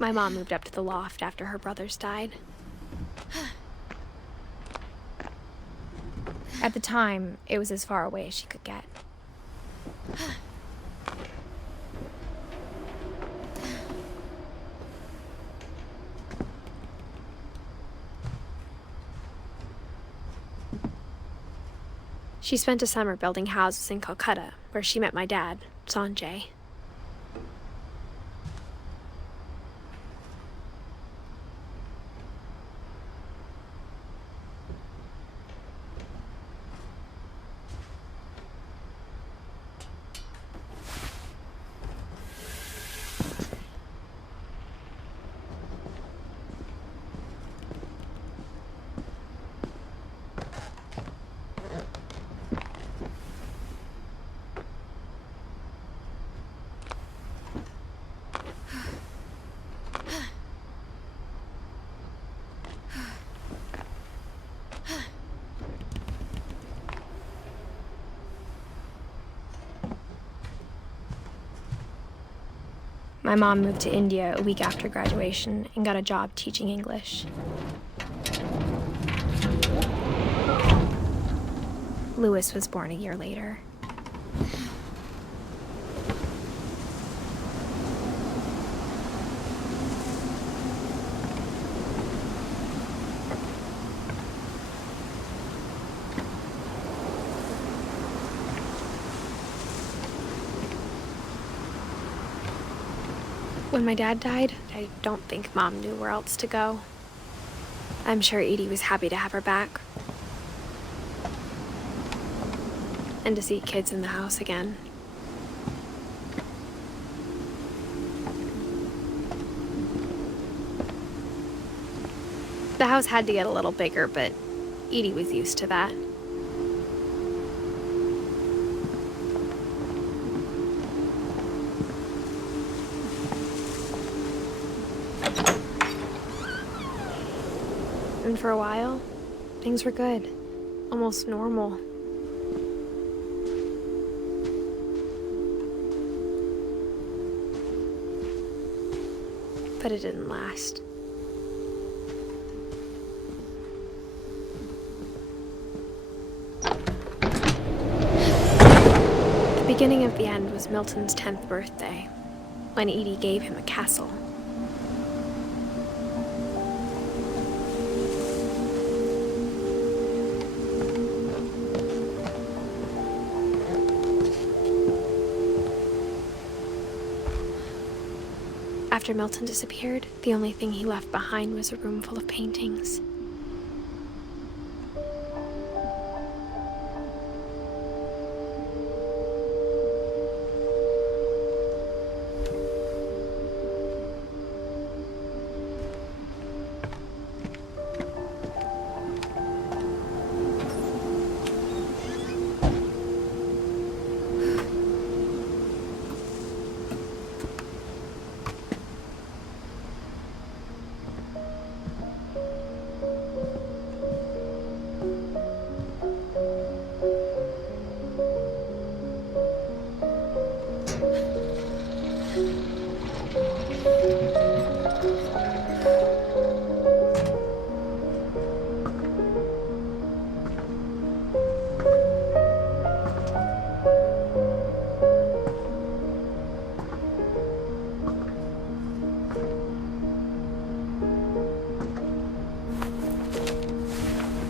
My mom moved up to the loft after her brothers died. At the time, it was as far away as she could get. She spent a summer building houses in Calcutta, where she met my dad, Sanjay. My mom moved to India a week after graduation and got a job teaching English. Louis was born a year later. When my dad died, I don't think Mom knew where else to go. I'm sure Edie was happy to have her back. And to see kids in the house again. The house had to get a little bigger, but Edie was used to that. And for a while, things were good, almost normal. But it didn't last. The beginning of the end was Milton's 10th birthday, when Edie gave him a castle. After Milton disappeared, the only thing he left behind was a room full of paintings.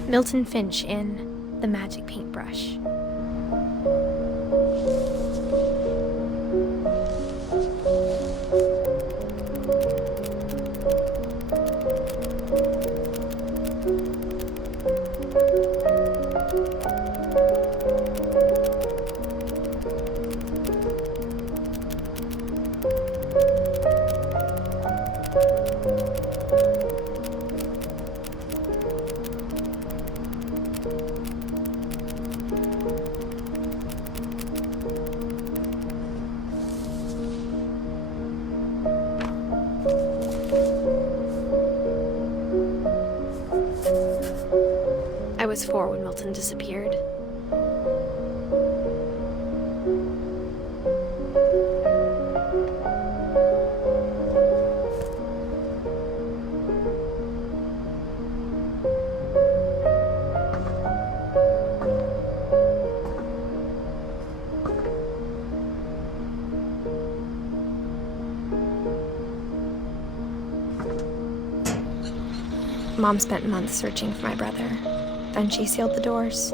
Milton Finch in The Magic Paintbrush. I was 4 when Milton disappeared. Mom spent months searching for my brother. Then she sealed the doors.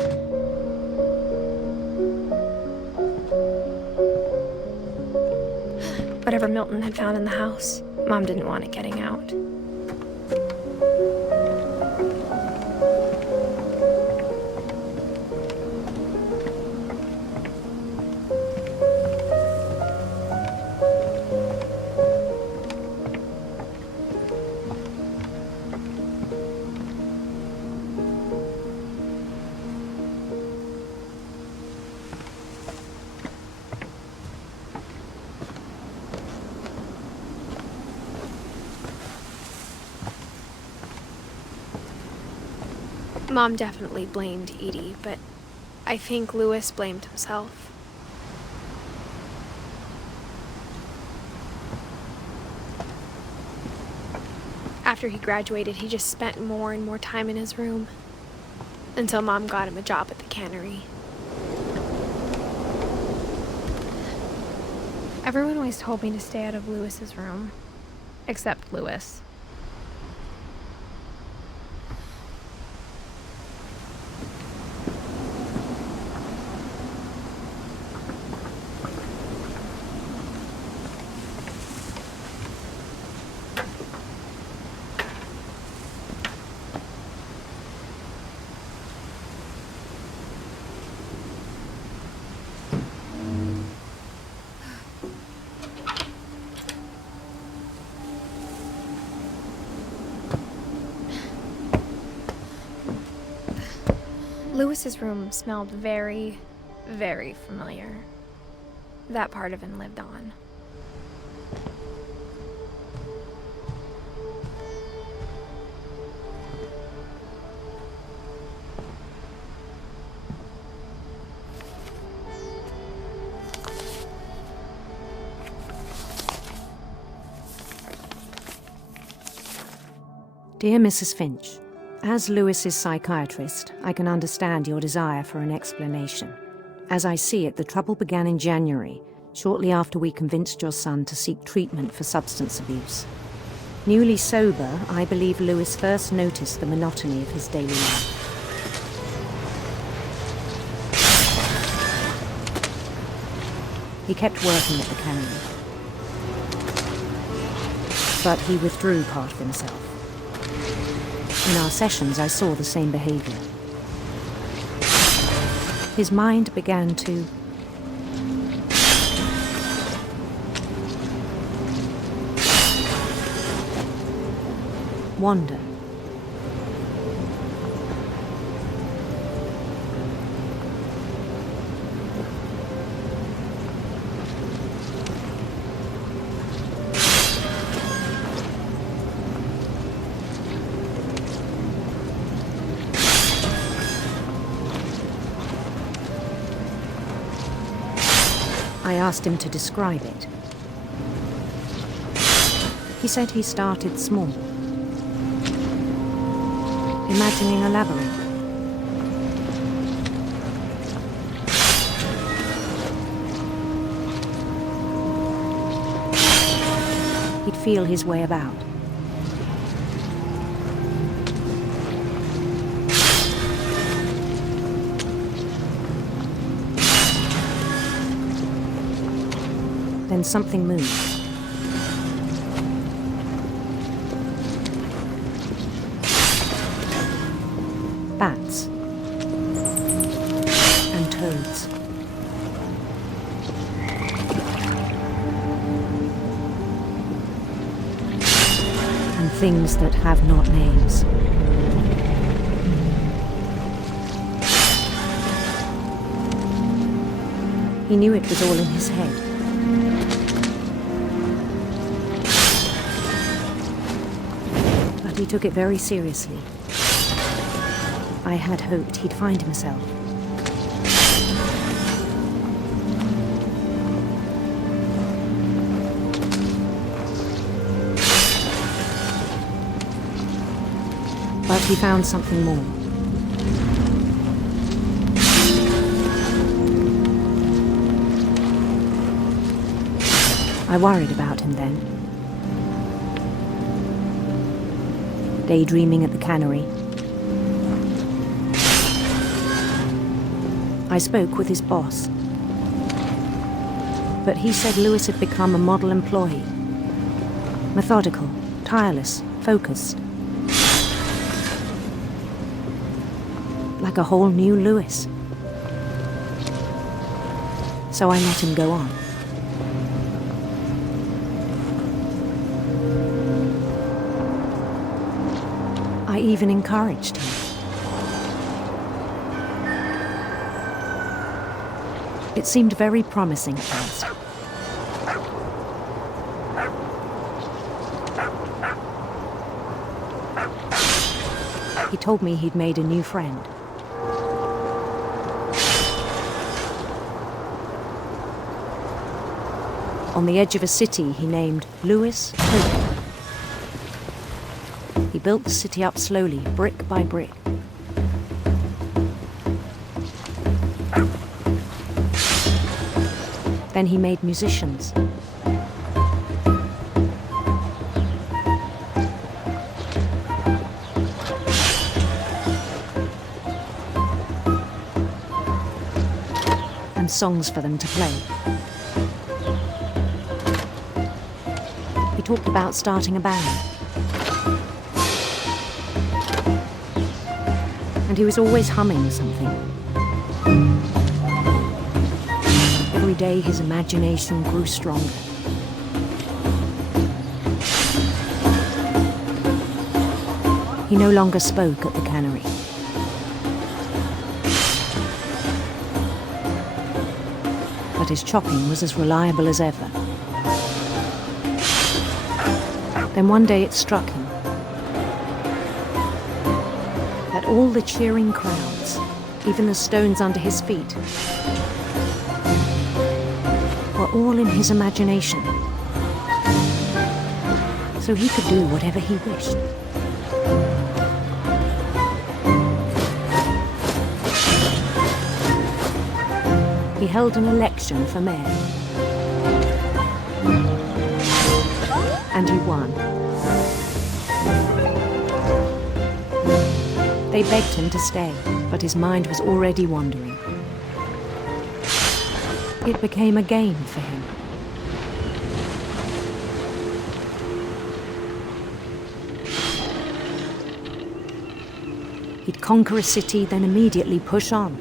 Whatever Milton had found in the house, Mom didn't want it getting out. Mom definitely blamed Edie, but I think Louis blamed himself. After he graduated, he just spent more and more time in his room, until Mom got him a job at the cannery. Everyone always told me to stay out of Louis's room, except Louis. Louis's room smelled very, very familiar. That part of him lived on. Dear Mrs. Finch, as Louis's psychiatrist, I can understand your desire for an explanation. As I see it, the trouble began in January, shortly after we convinced your son to seek treatment for substance abuse. Newly sober, I believe Louis first noticed the monotony of his daily life. He kept working at the cannery, but he withdrew part of himself. In our sessions, I saw the same behavior. His mind began to wander. I asked him to describe it. He said he started small, imagining a labyrinth. He'd feel his way about. Then something moved. Bats and toads. And things that have not names. He knew it was all in his head. He took it very seriously. I had hoped he'd find himself. But he found something more. I worried about him then. daydreaming at the cannery. I spoke with his boss, but he said Lewis had become a model employee. Methodical, tireless, focused. Like a whole new Lewis. So I let him go on. I even encouraged him. It seemed very promising at first. He told me he'd made a new friend. On the edge of a city he named Lewis Hope. He built the city up slowly, brick by brick. Then he made musicians. And songs for them to play. He talked about starting a band. And he was always humming something. Every day his imagination grew stronger. He no longer spoke at the cannery. But his chopping was as reliable as ever. Then one day it struck him that all the cheering crowds, even the stones under his feet, were all in his imagination. So he could do whatever he wished. He held an election for mayor. And he won. They begged him to stay, but his mind was already wandering. It became a game for him. He'd conquer a city, then immediately push on.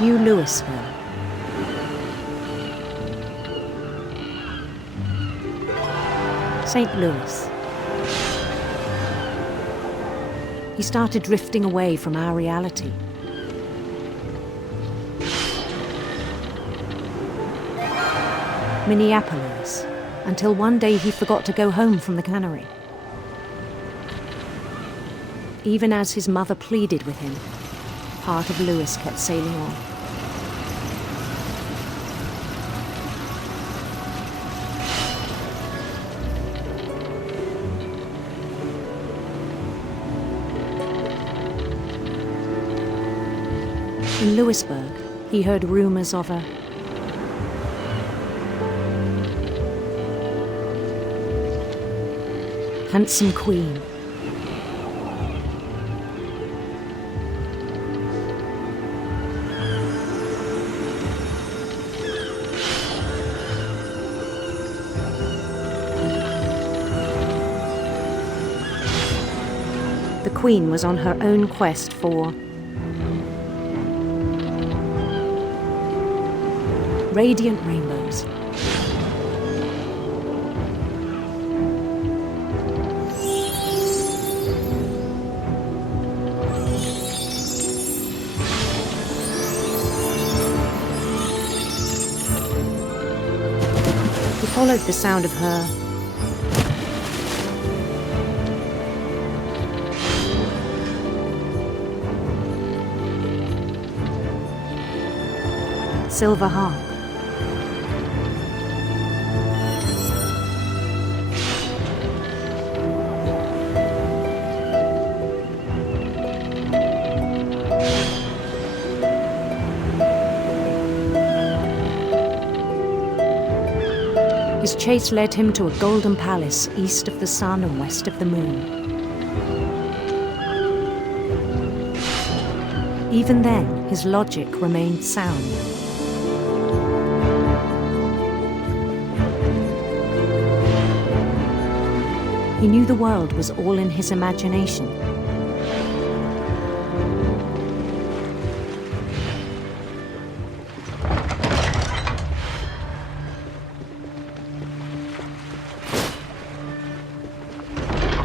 New Louisville. St. Louis. He started drifting away from our reality. Minneapolis, until one day he forgot to go home from the cannery. Even as his mother pleaded with him, part of Lewis kept sailing on. In Lewisburg, he heard rumors of a handsome queen. The queen was on her own quest for radiant rainbows. He followed the sound of her silver harp. His chase led him to a golden palace east of the sun and west of the moon. Even then, his logic remained sound. He knew the world was all in his imagination.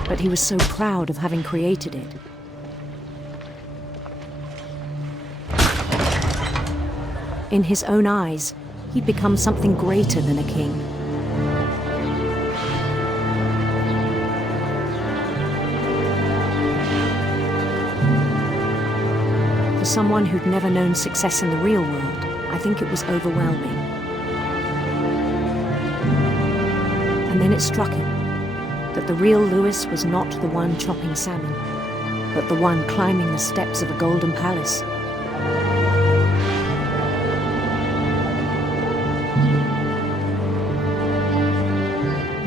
But he was so proud of having created it. In his own eyes, he'd become something greater than a king. For someone who'd never known success in the real world, I think it was overwhelming. And then it struck him that the real Lewis was not the one chopping salmon, but the one climbing the steps of a golden palace.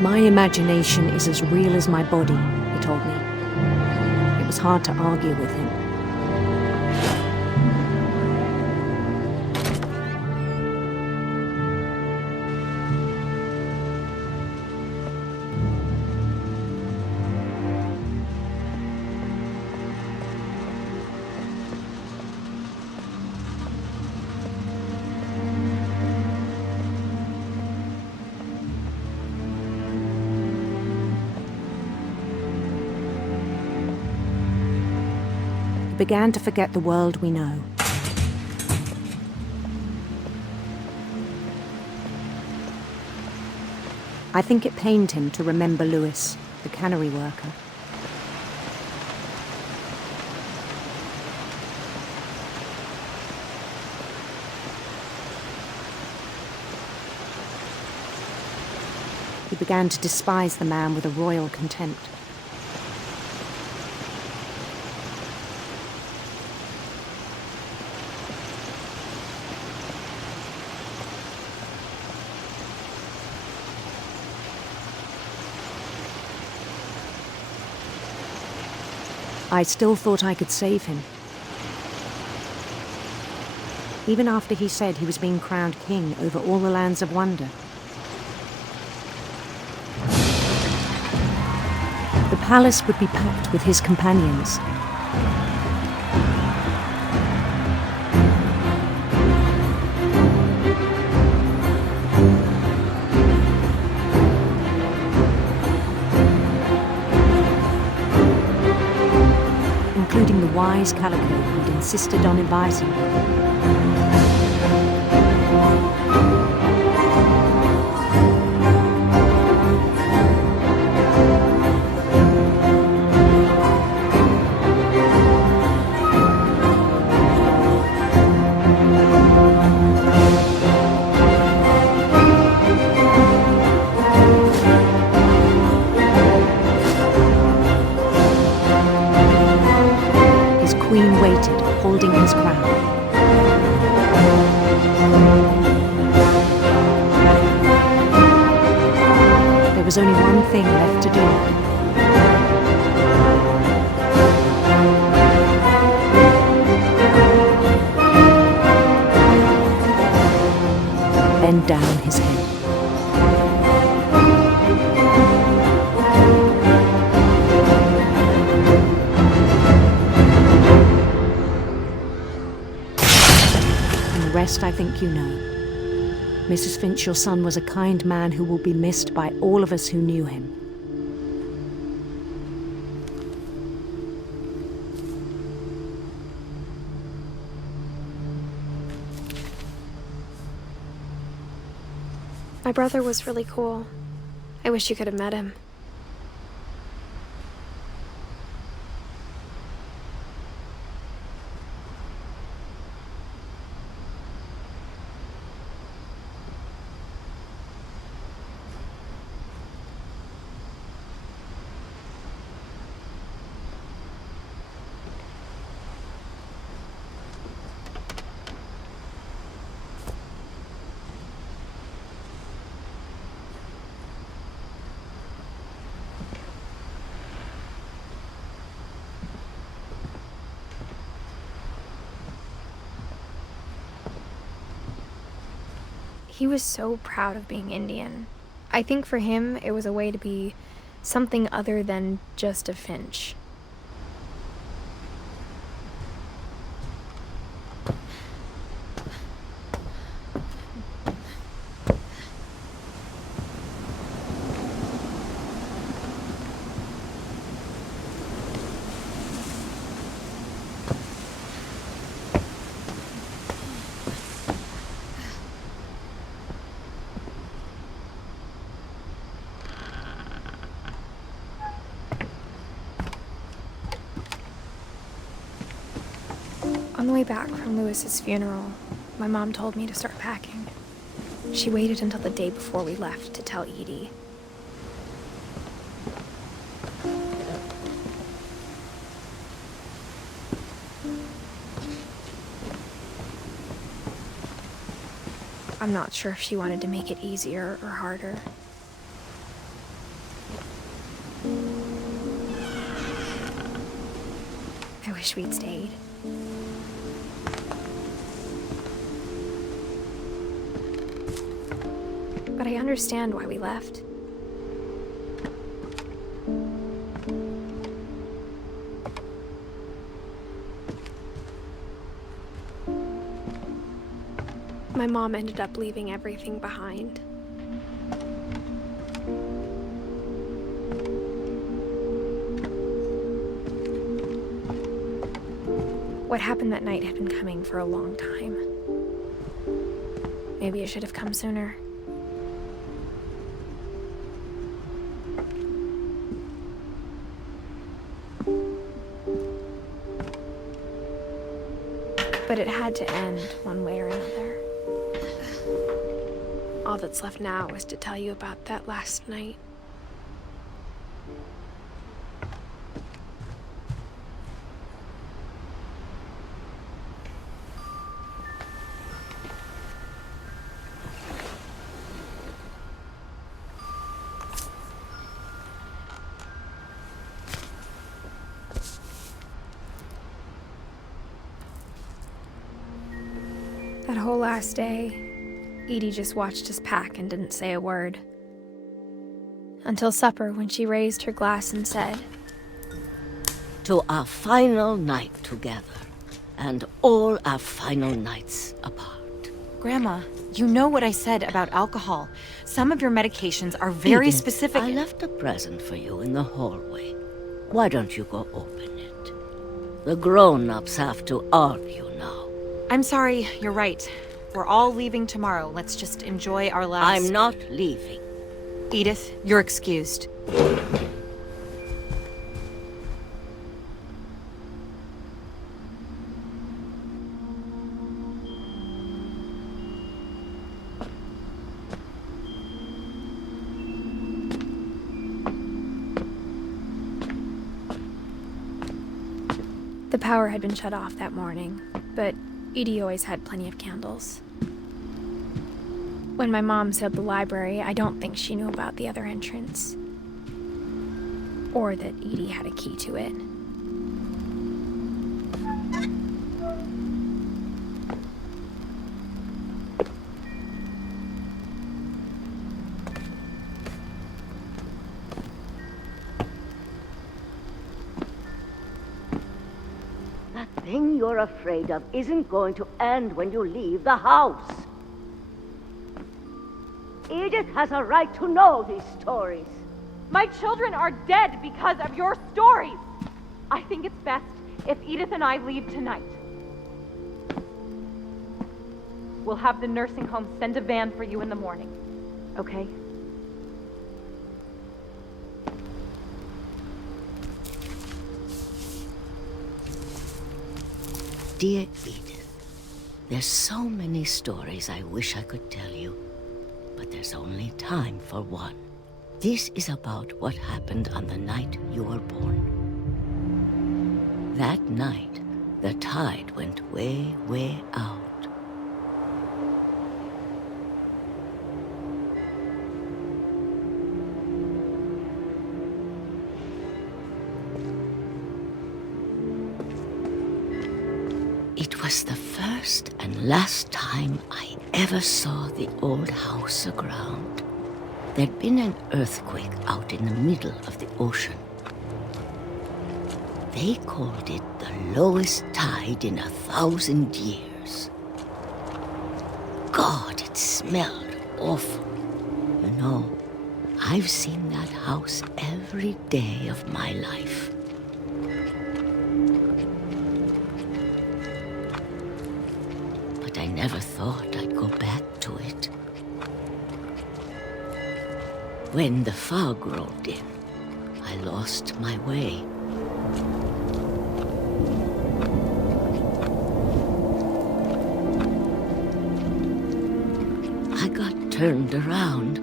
My imagination is as real as my body, he told me. It was hard to argue with him. Began to forget the world we know. I think it pained him to remember Lewis, the cannery worker. He began to despise the man with a royal contempt. I still thought I could save him. Even after he said he was being crowned king over all the lands of wonder. The palace would be packed with his companions. Including the wise Calico who'd insisted on inviting him. Queen waited, holding his crown. There was only one thing left to do. Bend down his head. Rest I think you know. Mrs. Finch, your son was a kind man who will be missed by all of us who knew him. My brother was really cool. I wish you could have met him. He was so proud of being Indian. I think for him, it was a way to be something other than just a Finch. On the way back from Lewis's funeral, my mom told me to start packing. She waited until the day before we left to tell Edie. I'm not sure if she wanted to make it easier or harder. I wish we'd stayed. But I understand why we left. My mom ended up leaving everything behind. What happened that night had been coming for a long time. Maybe it should have come sooner. But it had to end one way or another. All that's left now is to tell you about that last night. That whole last day, Edie just watched us pack and didn't say a word. Until supper, when she raised her glass and said, "To our final night together, and all our final nights apart." Grandma, you know what I said about alcohol. Some of your medications are very Edith, specific. I left a present for you in the hallway. Why don't you go open it? The grown-ups have to argue now. I'm sorry, you're right. We're all leaving tomorrow. Let's just enjoy our last... I'm not leaving. Edith, you're excused. The power had been shut off that morning, but Edie always had plenty of candles. When my mom sealed the library, I don't think she knew about the other entrance. Or that Edie had a key to it. That thing you're afraid of isn't going to end when you leave the house. Edith has a right to know these stories. My children are dead because of your stories. I think it's best if Edith and I leave tonight. We'll have the nursing home send a van for you in the morning, okay? Dear Edith, there's so many stories I wish I could tell you, but there's only time for one. This is about what happened on the night you were born. That night, the tide went way, way out. It was the first and last time I ever saw the old house aground. There'd been an earthquake out in the middle of the ocean. They called it the lowest tide in 1,000 years. God, it smelled awful. You know, I've seen that house every day of my life. But I never thought I'd go back to it. When the fog rolled in, I lost my way. I got turned around.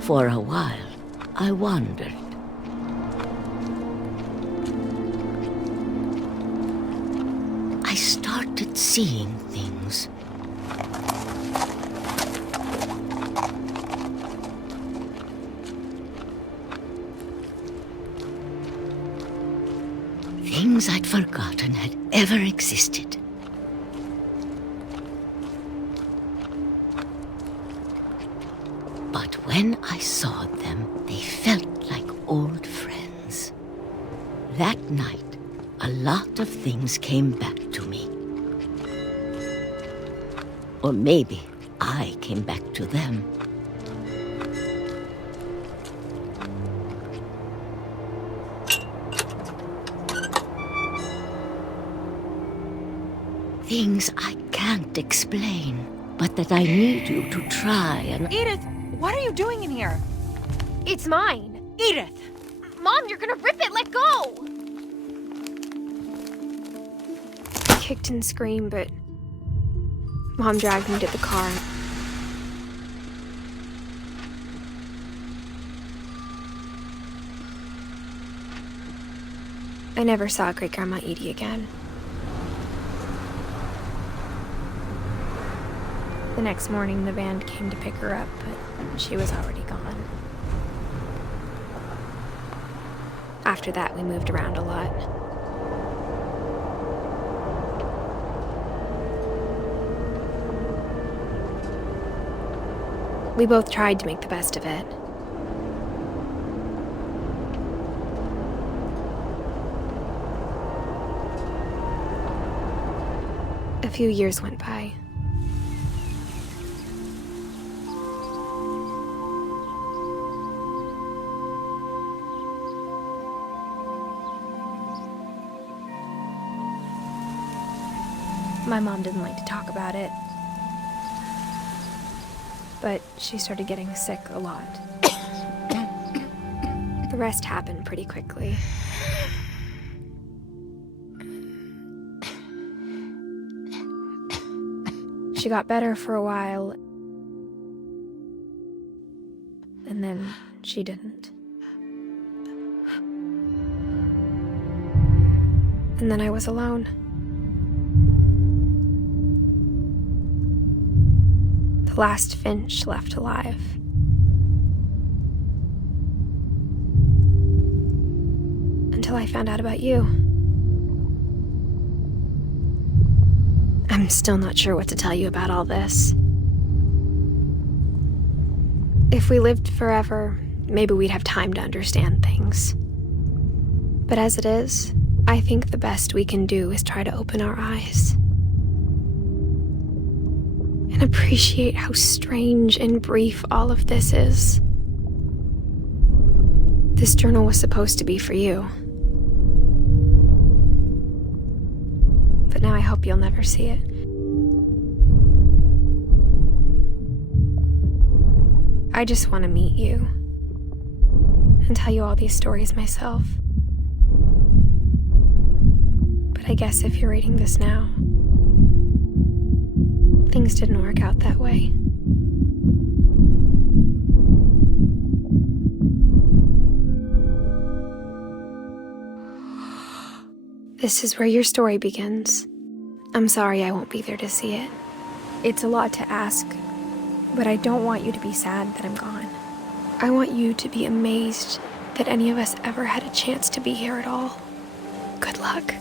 For a while, I wandered. I started seeing things. Things I'd forgotten had ever existed. But when I saw them, they felt like old friends. That night, a lot of things came back to me. Or maybe I came back to them. Things I can't explain, but that I need you to try and... Edith, what are you doing in here? It's mine. Edith! Mom, you're gonna rip it! Let go! I kicked and screamed, but Mom dragged me to the car. I never saw Great-Grandma Edie again. The next morning, the band came to pick her up, but she was already gone. After that, we moved around a lot. We both tried to make the best of it. A few years went by. My mom didn't like to talk about it, but she started getting sick a lot. The rest happened pretty quickly. She got better for a while, and then she didn't. And then I was alone. The last Finch left alive. Until I found out about you. I'm still not sure what to tell you about all this. If we lived forever, maybe we'd have time to understand things. But as it is, I think the best we can do is try to open our eyes. And appreciate how strange and brief all of this is. This journal was supposed to be for you. But now I hope you'll never see it. I just want to meet you and tell you all these stories myself. But I guess if you're reading this now, things didn't work out that way. This is where your story begins. I'm sorry I won't be there to see it. It's a lot to ask, but I don't want you to be sad that I'm gone. I want you to be amazed that any of us ever had a chance to be here at all. Good luck.